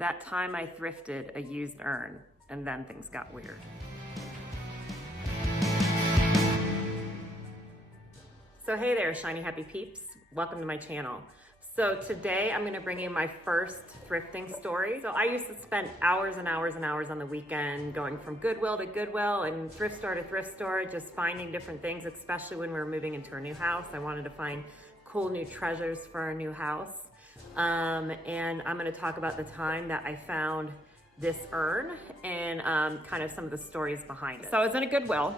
that time I thrifted a used urn, and then things got weird. So hey there, shiny happy peeps. Welcome to my channel. So today I'm gonna bring you my first thrifting story. So I used to spend hours and hours and hours on the weekend going from Goodwill to Goodwill and thrift store to thrift store, just finding different things, especially when we were moving into our new house. I wanted to find cool new treasures for our new house. And I'm gonna talk about the time that I found this urn and kind of some of the stories behind it. So I was in a Goodwill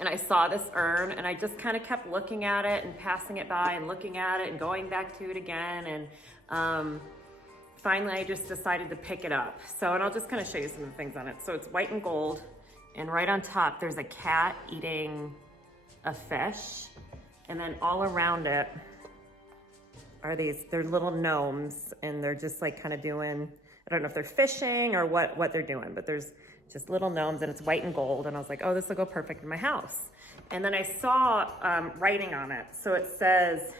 and I saw this urn and I just kind of kept looking at it and passing it by and looking at it and going back to it again. And finally I just decided to pick it up. So, and I'll just kind of show you some of the things on it. So it's white and gold, and right on top there's a cat eating a fish. And then all around it are they're little gnomes, and they're just like kind of doing, I don't know if they're fishing or what they're doing, but there's just little gnomes and it's white and gold. And I was like, oh, this will go perfect in my house. And then I saw writing on it. So it says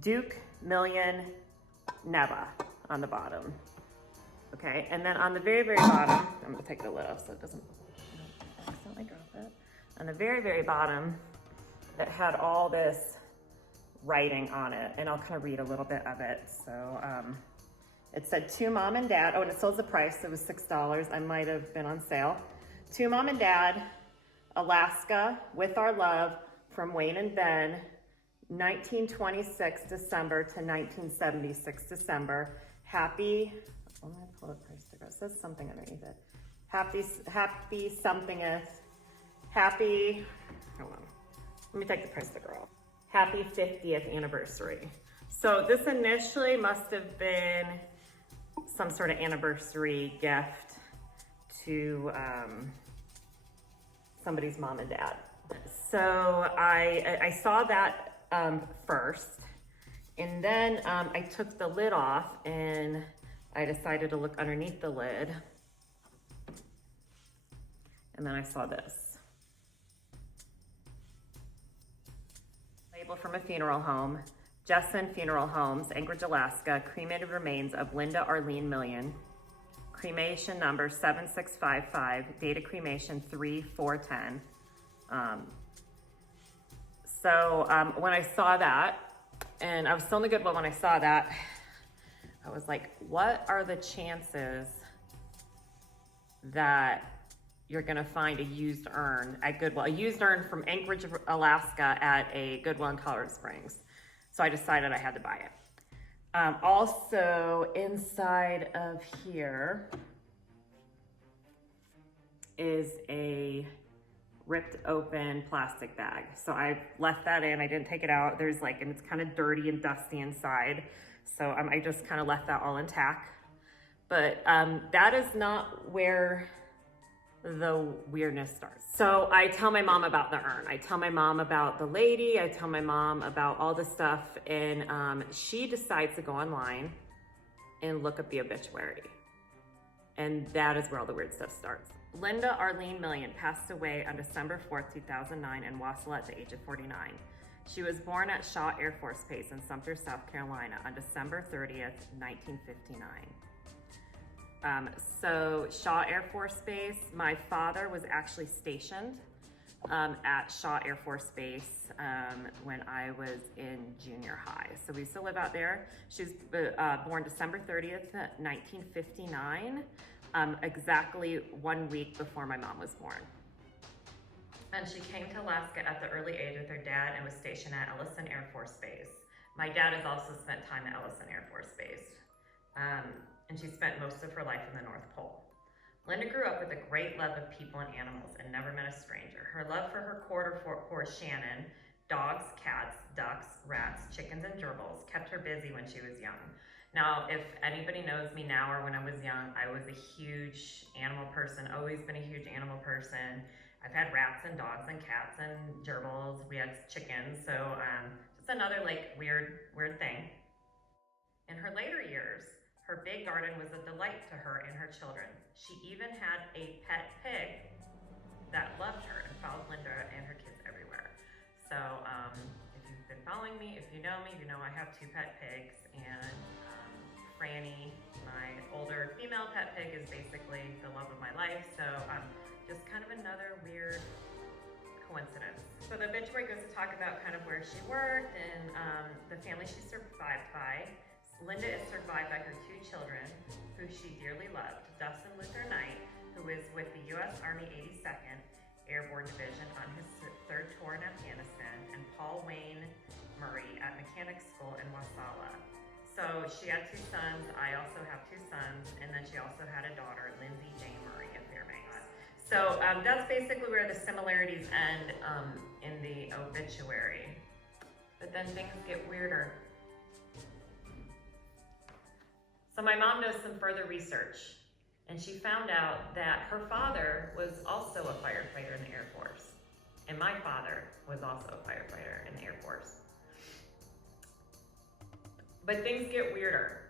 Duke Million Neva on the bottom. Okay, and then on the very, very bottom, I'm gonna take the lid off so it doesn't accidentally drop it. On the very, very bottom, it had all this writing on it, and I'll kind of read a little bit of it. So it said, to Mom and Dad, oh, and it still has the price, it was $6. I might have been on sale. To Mom and Dad, Alaska, with our love, from Wayne and Ben, 1926 December to 1976 December. Happy, I'm gonna pull the price sticker. It says something underneath it. Happy somethingeth, happy, hold on. Let me take the price sticker off. Happy 50th anniversary. So this initially must have been some sort of anniversary gift to somebody's mom and dad. So I saw that first, and then I took the lid off and I decided to look underneath the lid, and then I saw this. Label from a funeral home. Jessen Funeral Homes, Anchorage, Alaska, cremated remains of Linda Arlene Million, cremation number 7655, date of cremation 3/4/10. When I saw that, and I was still in the Goodwill when I saw that, I was like, what are the chances that you're gonna find a used urn at Goodwill, a used urn from Anchorage, Alaska at a Goodwill in Colorado Springs? So I decided I had to buy it. Also inside of here is a ripped open plastic bag. So I left that in, I didn't take it out. There's like, and it's kind of dirty and dusty inside. So I just kind of left that all intact. But that is not where the weirdness starts. So I tell my mom about the urn. I tell my mom about the lady. I tell my mom about all this stuff. And she decides to go online and look up the obituary. And that is where all the weird stuff starts. Linda Arlene Million passed away on December 4th, 2009 in Wasilla at the age of 49. She was born at Shaw Air Force Base in Sumter, South Carolina on December 30th, 1959. So Shaw Air Force Base, my father was actually stationed at Shaw Air Force Base when I was in junior high. So we still live out there. She was born December 30th, 1959, exactly 1 week before my mom was born. And she came to Alaska at the early age with her dad and was stationed at Ellison Air Force Base. My dad has also spent time at Ellison Air Force Base. And she spent most of her life in the North Pole. Linda grew up with a great love of people and animals and never met a stranger. Her love for her quarter horse Shannon, dogs, cats, ducks, rats, chickens, and gerbils kept her busy when she was young. Now, if anybody knows me now or when I was young, I was a huge animal person, always been a huge animal person. I've had rats and dogs and cats and gerbils. We had chickens, so just another like weird thing. In her later years, her big garden was a delight to her and her children. She even had a pet pig that loved her and followed Linda and her kids everywhere. So if you've been following me, if you know me, you know I have 2 pet pigs, and Franny, my her female pet pig is basically the love of my life. So just kind of another weird coincidence. So the obituary goes to talk about kind of where she worked and the family she survived by. Linda is survived by her 2 children, who she dearly loved. Dustin Luther Knight, who is with the U.S. Army 82nd Airborne Division on his 3rd tour in Afghanistan, and Paul Wayne Murray at mechanic school in Wasala. So she had 2 sons. I also have 2 sons, and then she also had a daughter, Lindsay Jane Murray at Fairbanks. So that's basically where the similarities end in the obituary. But then things get weirder. So my mom does some further research, and she found out that her father was also a firefighter in the Air Force. And my father was also a firefighter in the Air Force. But things get weirder.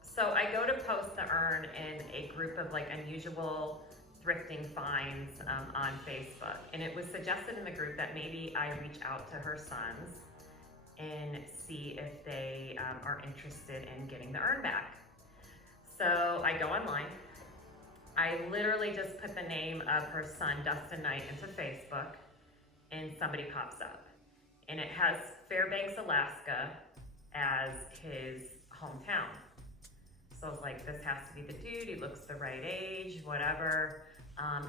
So I go to post the urn in a group of like unusual thrifting finds on Facebook. And it was suggested in the group that maybe I reach out to her sons and see if they are interested in getting the urn back. So I go online. I literally just put the name of her son, Dustin Knight, into Facebook, and somebody pops up. And it has Fairbanks, Alaska as his hometown. So I was like, this has to be the dude, he looks the right age, whatever.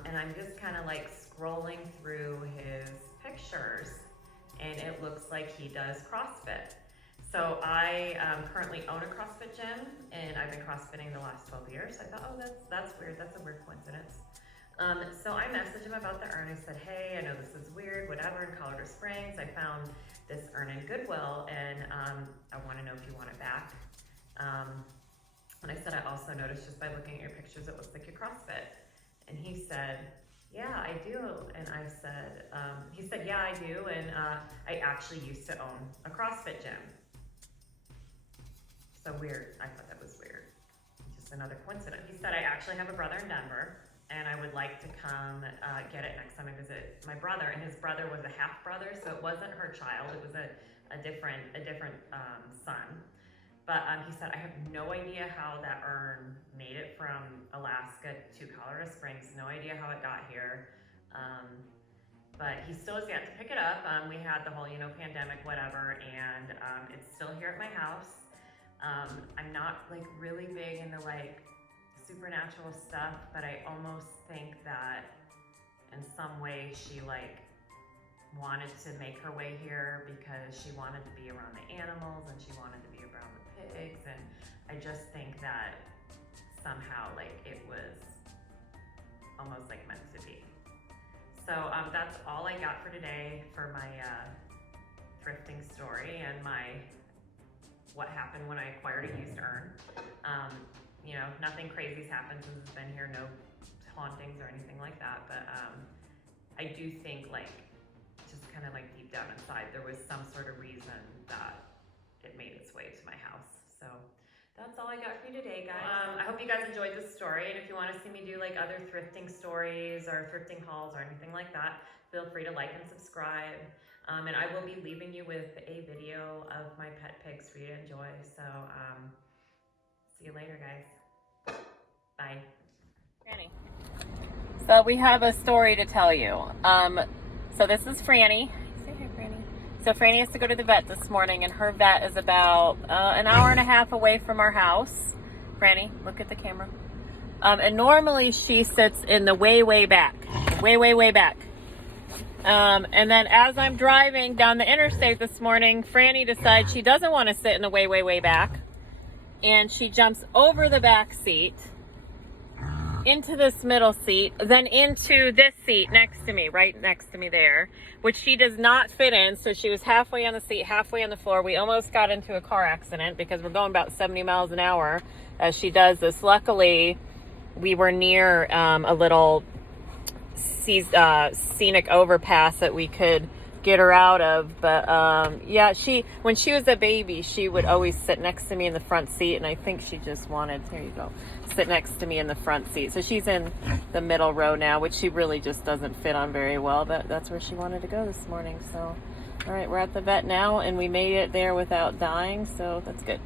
And I'm just kind of like scrolling through his pictures, and it looks like he does CrossFit. So I currently own a CrossFit gym, and I've been CrossFitting the last 12 years. I thought, oh, that's weird. That's a weird coincidence. So I messaged him about the urn. I said, hey, I know this is weird, whatever, in Colorado Springs. I found this urn in Goodwill, and I want to know if you want it back. And I said, I also noticed just by looking at your pictures, it looks like you CrossFit. And he said, yeah, I do. And I said, he said, yeah, I do. And I actually used to own a CrossFit gym. So weird. I thought that was weird. Just another coincidence. He said, I actually have a brother in Denver, and I would like to come get it next time I visit my brother. And his brother was a half brother, so it wasn't her child. It was a different son. But he said, I have no idea how that urn made it from Alaska to Colorado Springs. No idea how it got here. But he still has yet to pick it up. We had the whole, pandemic, whatever, and it's still here at my house. I'm not like really big into like supernatural stuff, but I almost think that in some way she like wanted to make her way here because she wanted to be around the animals and she wanted to be around the pigs, and I just think that somehow like it was almost like meant to be. So that's all I got for today for my thrifting story and my what happened when I acquired a used urn. Nothing crazy's happened since it's been here, no hauntings or anything like that, but I do think like just kind of like deep down inside there was some sort of reason that it made its way to my house. So that's all I got for you today, guys. I hope you guys enjoyed this story, and if you want to see me do like other thrifting stories or thrifting hauls or anything like that, feel free to like and subscribe. And I will be leaving you with a video of my pet pigs for you to enjoy. So see you later, guys. Bye. Franny. So we have a story to tell you. So this is Franny. Say hi, Franny. So Franny has to go to the vet this morning, and her vet is about an hour and a half away from our house. Franny, look at the camera. And normally she sits in the way back. Way back. And then as I'm driving down the interstate this morning, Franny decides she doesn't want to sit in the way back. And she jumps over the back seat, into this middle seat, then into this seat next to me, right next to me there, which she does not fit in. So she was halfway on the seat, halfway on the floor. We almost got into a car accident because we're going about 70 miles an hour as she does this. Luckily, we were near a little scenic overpass that we could get her out of. But yeah, when she was a baby, she would always sit next to me in the front seat, and I think she just wanted, there you go, sit next to me in the front seat. So she's in the middle row now, which she really just doesn't fit on very well, but that's where she wanted to go this morning. So all right, we're at the vet now, and we made it there without dying, so that's good.